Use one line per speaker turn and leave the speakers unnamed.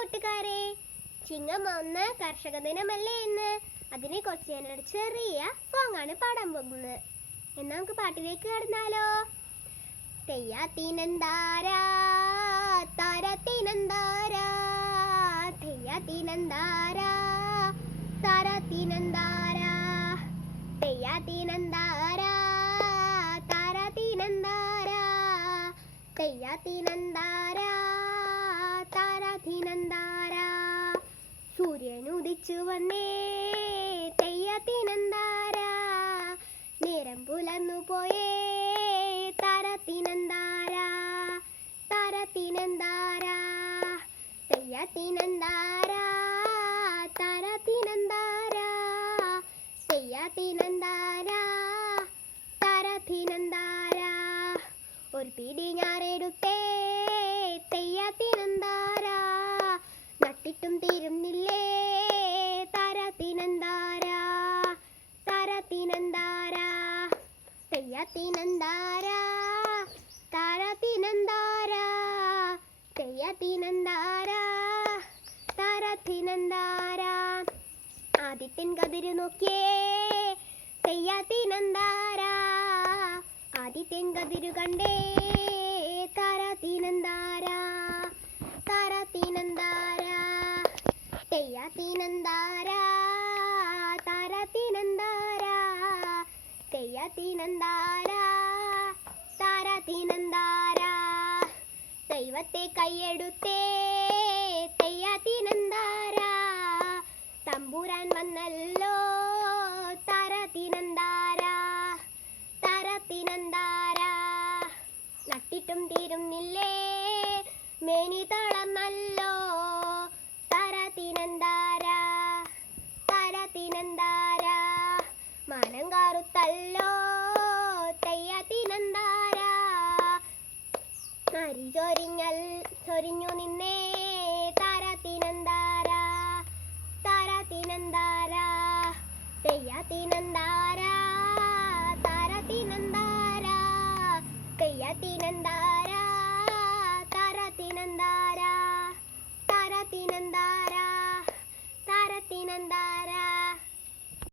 കൂട്ടുകാരെ. ചിങ്ങം ഒന്ന് കർഷക ദിനമല്ലേ എന്ന് അതിനെ കുറിച്ച് ഞാനൊരു ചെറിയ സോങ് ആണ് പാടാൻ പോകുന്നത്. എന്നാ നമുക്ക് പാട്ടിലേക്ക് കടന്നാലോ. തെയ്യാത്തീനന്താരാ താരത്തീനന്താരാ ഉദിച്ചു വന്നേ തെയ്യത്തിനന്താര നേരം പുലർന്നു പോയേ താരത്തിനന്താരാ താരത്തിനന്താരാ തെയ്യത്തിനന്താര താരത്തിനന്താരാ തെയ്യത്തിനന്താര താരത്തിനന്താരാ ഒരു പിടി ഞാനെടുത്തേ തെയ്യത്തിനന്താര നട്ടിട്ടും തീരുന്നില്ലേ? തെയ്യാത്തിനന്താരാ താരത്തിനന്താരാ തെയ്യാത്തിനന്താരാ താരത്തിനന്താരാ ആദിത്യൻ കതിര് നോക്കിയേ തെയ്യാത്തിനന്താരാ ആദിത്യൻ കതിര് കണ്ടേ താരാത്തിനന്താരാ താരാത്തിനന്താരാ തെയ്യാത്തിനന്താരാ താരാത്തിനന്താരാ ദൈവത്തെ കൈയെടുത്തേ തെയ്യാത്തിനന്താരാ തമ്പുരാൻ വന്നല്ലോ താരാത്തിനന്താരാ താരാത്തിനന്താരാ നട്ടിട്ടും തീരുന്നില്ലേ മേനി തളർന്നല്ലോ. അരി ചൊരിഞ്ഞൽ ചൊരിഞ്ഞു നിന്നേ. താരാത്തിനന്താരാ? താരാത്തിനന്താരാ? തെയ്യത്തിനന്താര? താരാത്തിനന്താരാ? തെയ്യാത്തിനന്താരാ